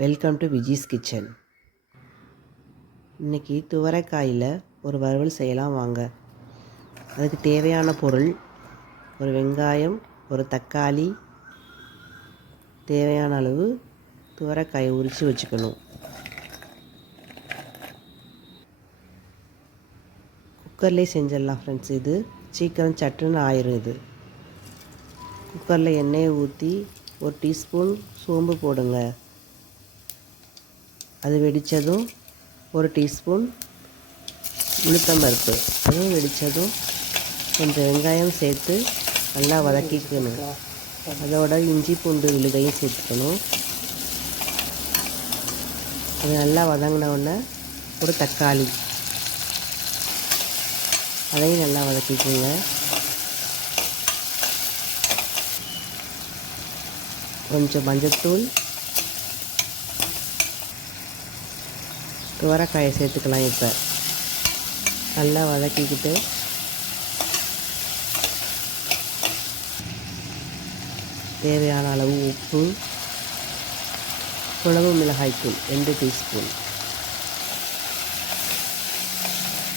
Welcome to Viji's kitchen. இன்றைக்கி துவரைக்காயில் ஒரு வறுவல் செய்யலாம் வாங்க. அதுக்கு தேவையான பொருள் ஒரு வெங்காயம், ஒரு தக்காளி, தேவையான அளவு துவரைக்காயை உரித்து வச்சுக்கணும். குக்கர்லேயே செஞ்சிடலாம் ஃப்ரெண்ட்ஸ். இது சீக்கிரம் சட்டுன்னு ஆயிரும். இது குக்கரில் எண்ணெயை ஊற்றி ஒரு டீஸ்பூன் சோம்பு போடுங்க. அது வெடித்ததும் ஒரு டீஸ்பூன் உளுத்தம்பருப்பு, அதுவும் வெடித்ததும் கொஞ்சம் வெங்காயம் சேர்த்து நல்லா வதக்கிக்கணும். அதோட இஞ்சி பூண்டு விழுதையும் சேர்த்துக்கணும். அது நல்லா வதங்கினவுடனே ஒரு தக்காளி, அதையும் நல்லா வதக்கிக்கோங்க. கொஞ்சம் மஞ்சத்தூள், துவரைக்காயை சேர்த்துக்கலாம். இப்போ நல்லா வதக்கிக்கிட்டு தேவையான அளவு உப்பு, குழம்பு மிளகாய்த்தூள் 2 டீஸ்பூன்.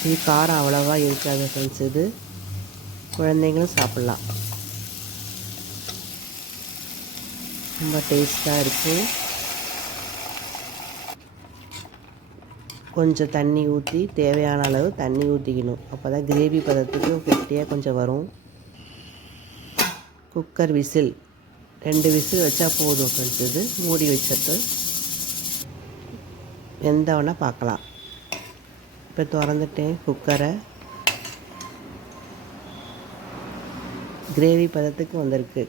இது காரம் அவ்வளோவா இருக்காது ஃப்ரெண்ட்ஸ். இது குழந்தைங்களும் சாப்பிட்லாம், ரொம்ப டேஸ்ட்டாக இருக்கும். கொஞ்சம் தண்ணி ஊற்றி, தேவையான அளவு தண்ணி ஊற்றிக்கணும். அப்போ தான் கிரேவி பதத்துக்கு கெட்டியாக கொஞ்சம் வரும். குக்கர் விசில் 2 விசில் வச்சா போதும் ஃப்ரெண்ட்ஸ். இது மூடி வச்சுட்டு வெந்தவொடனே பார்க்கலாம். இப்போ திறந்துட்டேன் குக்கரை. கிரேவி பதத்துக்கு வந்திருக்கு.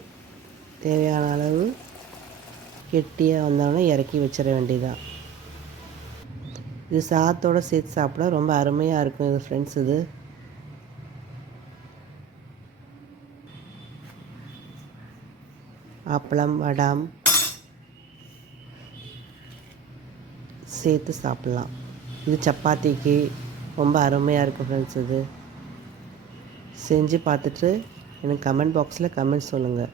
தேவையான அளவு கெட்டியாக வந்தோடனே இறக்கி வச்சிட வேண்டியதான். இது சாதத்தோடு சேர்த்து சாப்பிட ரொம்ப அருமையாக இருக்கும் இது ஃப்ரெண்ட்ஸ். இது அப்பளம், வடம் சேர்த்து சாப்பிட்லாம். இது சப்பாத்திக்கு ரொம்ப அருமையாக இருக்கும் ஃப்ரெண்ட்ஸ். இது செஞ்சு பார்த்துட்டு எனக்கு கமெண்ட் பாக்ஸில் கமெண்ட் சொல்லுங்கள்.